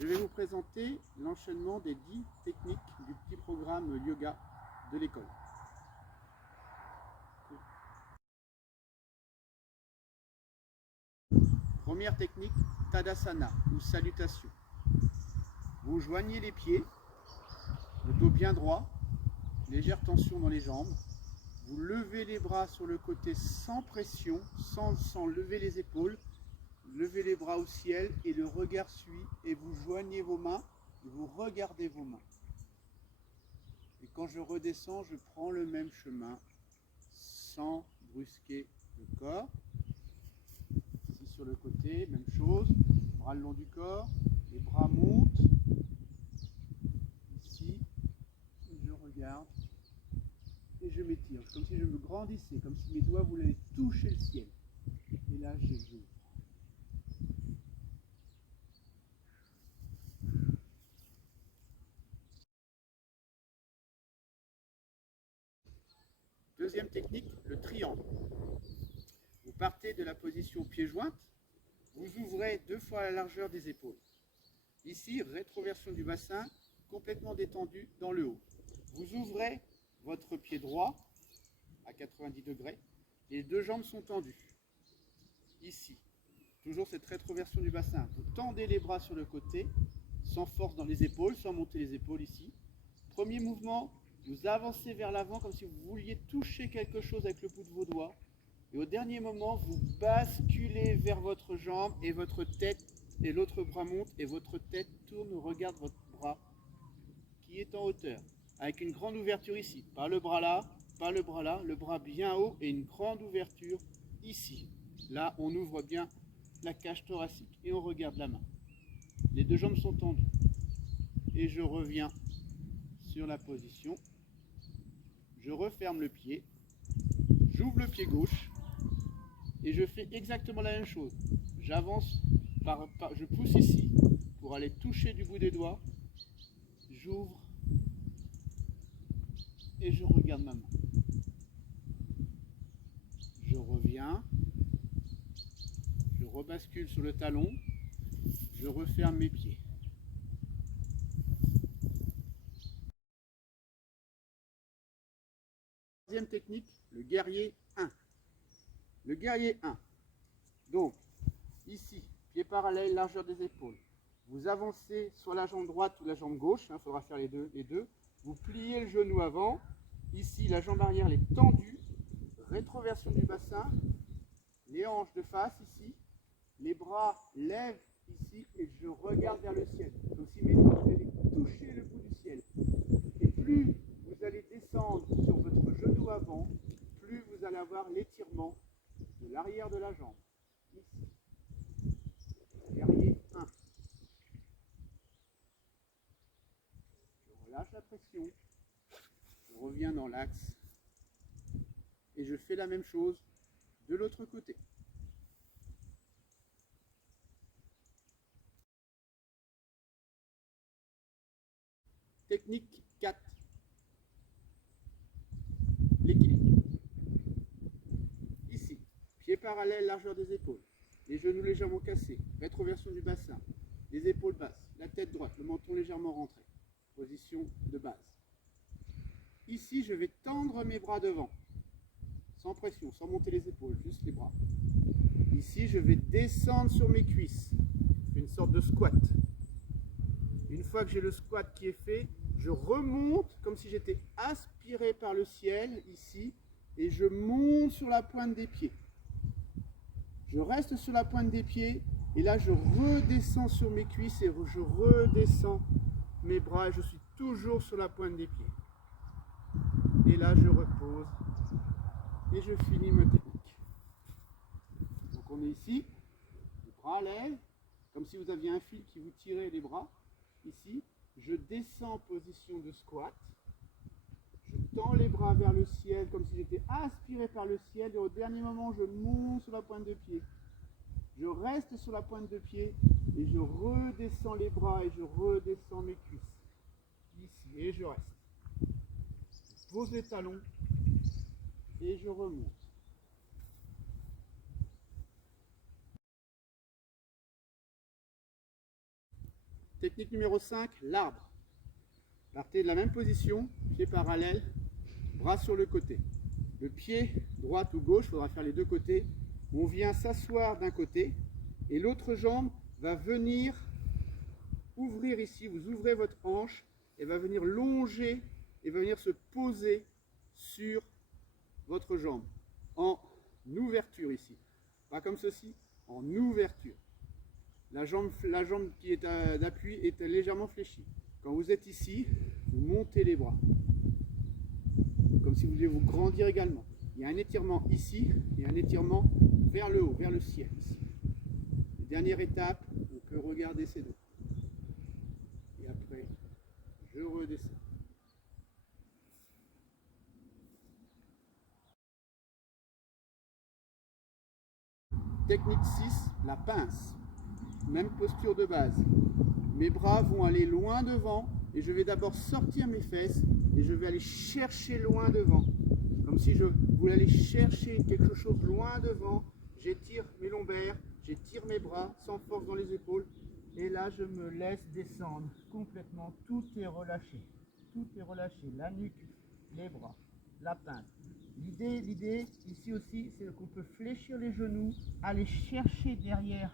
Je vais vous présenter l'enchaînement des 10 techniques du petit programme yoga de l'école. Première technique, Tadasana ou salutation. Vous joignez les pieds, le dos bien droit, légère tension dans les jambes. Vous levez les bras sur le côté sans pression, sans lever les épaules. Levez les bras au ciel et le regard suit et vous joignez vos mains et vous regardez vos mains. Et quand je redescends, je prends le même chemin sans brusquer le corps. Ici sur le côté, même chose, bras le long du corps, les bras montent. Ici, je regarde et je m'étire, comme si je me grandissais, comme si mes doigts voulaient toucher le ciel. Et là, j'ouvre. Deuxième technique, le triangle. Vous partez de la position pieds joints, vous ouvrez 2 fois la largeur des épaules. Ici, rétroversion du bassin, complètement détendu dans le haut. Vous ouvrez votre pied droit à 90 degrés, les 2 jambes sont tendues. Ici, toujours cette rétroversion du bassin. Vous tendez les bras sur le côté, sans force dans les épaules, sans monter les épaules ici. Premier mouvement, vous avancez vers l'avant comme si vous vouliez toucher quelque chose avec le bout de vos doigts. Et au dernier moment, vous basculez vers votre jambe et votre tête, et l'autre bras monte et votre tête tourne, regarde votre bras qui est en hauteur. Avec une grande ouverture ici. Pas le bras là, pas le bras là, le bras bien haut et une grande ouverture ici. Là, on ouvre bien la cage thoracique et on regarde la main. Les 2 jambes sont tendues. Et je reviens sur la position. Je referme le pied. J'ouvre le pied gauche. Et je fais exactement la même chose. J'avance, je pousse ici pour aller toucher du bout des doigts. J'ouvre et je regarde ma main. Je reviens. Je rebascule sur le talon. Je referme mes pieds. Troisième technique, le guerrier 1. Le guerrier 1. Donc, ici, pied parallèle, largeur des épaules. Vous avancez sur la jambe droite ou la jambe gauche, il faudra faire les deux. Vous pliez le genou avant. Ici, la jambe arrière elle est tendue. Rétroversion du bassin. Les hanches de face ici. Les bras lèvent ici et je regarde vers le ciel. Comme si mes doigts allaient toucher le bout du ciel. Et plus vous allez descendre sur votre genou avant, plus vous allez avoir l'étirement de l'arrière de la jambe. Ici. Guerrier 1. Je relâche la pression. Je reviens dans l'axe. Et je fais la même chose de l'autre côté. Technique 4. L'équilibre. Ici, pied parallèle, largeur des épaules. Les genoux légèrement cassés. Rétroversion du bassin. Les épaules basses. La tête droite. Le menton légèrement rentré. Position de base. Ici, je vais tendre mes bras devant. Sans pression, sans monter les épaules, juste les bras. Ici, je vais descendre sur mes cuisses. Je fais une sorte de squat. Une fois que j'ai le squat qui est fait, je remonte comme si j'étais aspiré par le ciel ici et je monte sur la pointe des pieds. Je reste sur la pointe des pieds et là je redescends sur mes cuisses et je redescends mes bras et je suis toujours sur la pointe des pieds. Et là je repose et je finis ma technique. Donc on est ici, les bras à l'aise, comme si vous aviez un fil qui vous tirait les bras. Ici, je descends en position de squat. Je tends les bras vers le ciel comme si j'étais aspiré par le ciel et au dernier moment, je monte sur la pointe de pied. Je reste sur la pointe de pied et je redescends les bras et je redescends mes cuisses. Ici, et je reste. Je pose les talons et je remonte. Technique numéro 5, l'arbre. Partez de la même position, pied parallèle, bras sur le côté. Le pied droite ou gauche, il faudra faire les deux côtés. On vient s'asseoir d'un côté et l'autre jambe va venir ouvrir ici. Vous ouvrez votre hanche et va venir longer et va venir se poser sur votre jambe en ouverture ici. Pas comme ceci, en ouverture. La jambe qui est d'appui est légèrement fléchie. Quand vous êtes ici, vous montez les bras. Comme si vous vouliez vous grandir également. Il y a un étirement ici et un étirement vers le haut, vers le ciel. Ici. Dernière étape, on peut regarder ses dos. Et après, je redescends. Technique 6, la pince. Même posture de base. Mes bras vont aller loin devant et je vais d'abord sortir mes fesses et je vais aller chercher loin devant. Comme si je voulais aller chercher quelque chose loin devant. J'étire mes lombaires, j'étire mes bras sans force dans les épaules. Et là, je me laisse descendre complètement. Tout est relâché. Tout est relâché. La nuque, les bras, la pince. L'idée ici aussi, c'est qu'on peut fléchir les genoux, aller chercher derrière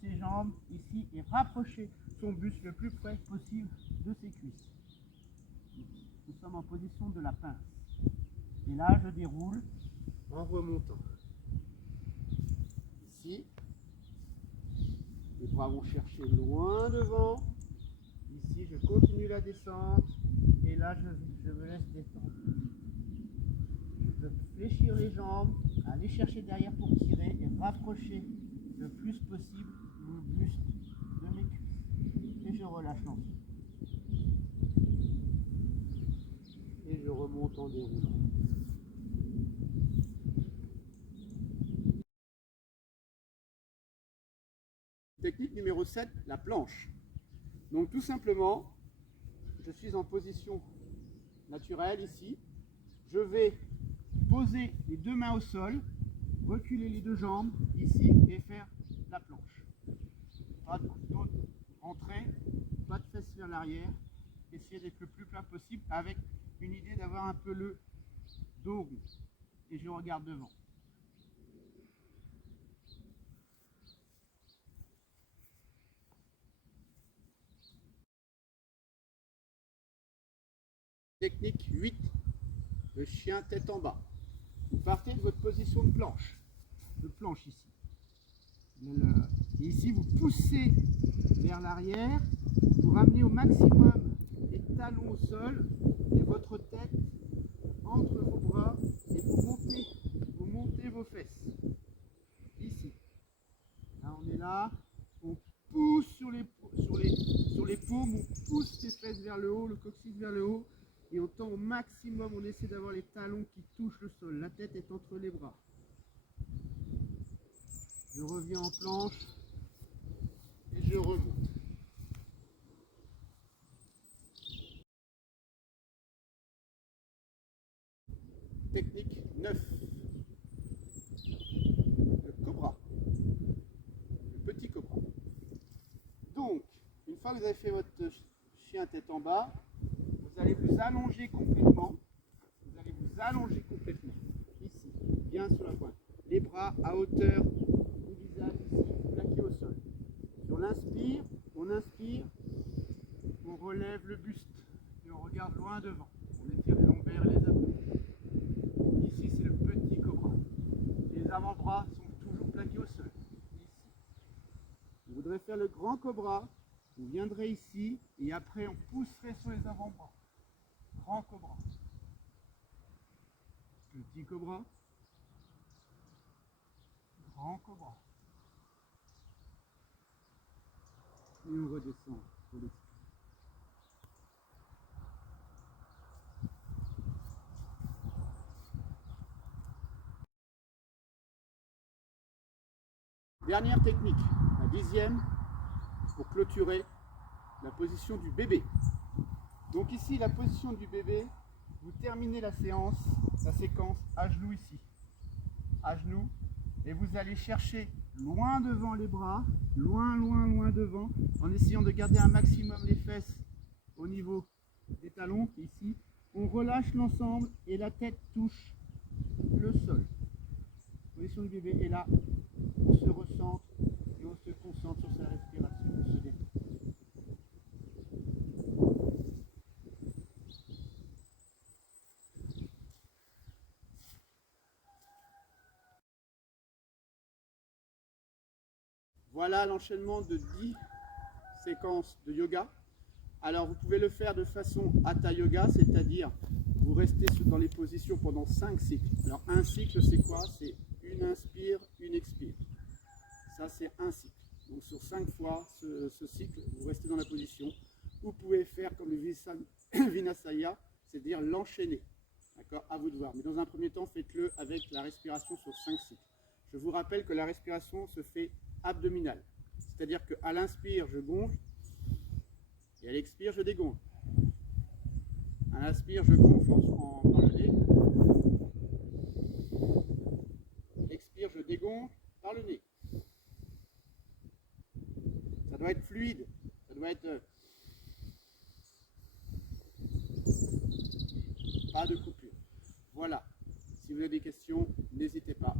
ses jambes ici et rapprocher son buste le plus près possible de ses cuisses. Nous sommes en position de la pince. Et là, je déroule en remontant. Ici, les bras vont chercher loin devant. Ici, je continue la descente. Et là, je me laisse détendre. Je peux fléchir les jambes, aller chercher derrière pour tirer et rapprocher le plus possible le buste de mes cuisses. Et je relâche l'ensemble. Et je remonte en déroulant. Technique numéro 7, la planche. Donc tout simplement, je suis en position naturelle ici. Je vais poser les deux mains au sol, reculer les deux jambes ici et faire la planche. Pas de dos rentré, pas de fesses vers l'arrière. Essayez d'être le plus plat possible avec une idée d'avoir un peu le dos rond. Et je regarde devant. Technique 8, le chien tête en bas. Vous partez de votre position de planche ici. Et ici, vous poussez vers l'arrière, vous ramenez au maximum les talons au sol et votre tête entre vos bras et vous montez vos fesses. Ici. Là, on est là, on pousse sur les paumes, on pousse les fesses vers le haut, le coccyx vers le haut. Et on tend au maximum, on essaie d'avoir les talons qui touchent le sol. La tête est entre les bras. Je reviens en planche et je remonte. Technique 9. Le cobra. Le petit cobra. Donc, une fois que vous avez fait votre chien tête en bas, vous allez vous allonger complètement. Vous allez vous allonger complètement. Ici, bien sur la pointe. Les bras à hauteur du visage, ici, plaqué au sol. Si on inspire, on relève le buste et on regarde loin devant. On étire les lombaires et les abdos. Ici, c'est le petit cobra. Les avant-bras sont toujours plaqués au sol. Ici. On voudrait faire le grand cobra. On viendrait ici et après on pousserait sur les avant-bras. Grand cobra. Petit cobra. Grand cobra. Et on redescend pour l'expliquer. Dernière technique, la 10e, pour clôturer la position du bébé. Donc ici, la position du bébé, vous terminez la séquence à genoux ici. À genoux, et vous allez chercher loin devant les bras, loin, loin, loin devant, en essayant de garder un maximum les fesses au niveau des talons, ici. On relâche l'ensemble et la tête touche le sol. Position du bébé, et là, on se recentre et on se concentre sur sa respiration, on se détend. Voilà l'enchaînement de 10 séquences de yoga. Alors vous pouvez le faire de façon hatha yoga, c'est-à-dire vous restez dans les positions pendant 5 cycles. Alors un cycle c'est quoi? C'est une inspire, une expire. Ça c'est un cycle. Donc sur 5 fois ce cycle, vous restez dans la position. Vous pouvez faire comme le Vinasaya, c'est-à-dire l'enchaîner. D'accord? À vous de voir. Mais dans un premier temps, faites-le avec la respiration sur 5 cycles. Je vous rappelle que la respiration se fait abdominale. C'est-à-dire qu'à l'inspire, je gonfle. Et à l'expire, je dégonfle. À l'inspire, je gonfle par le nez. Expire, je dégonfle par le nez. Ça doit être fluide. Ça doit être... pas de coupure. Voilà. Si vous avez des questions, n'hésitez pas.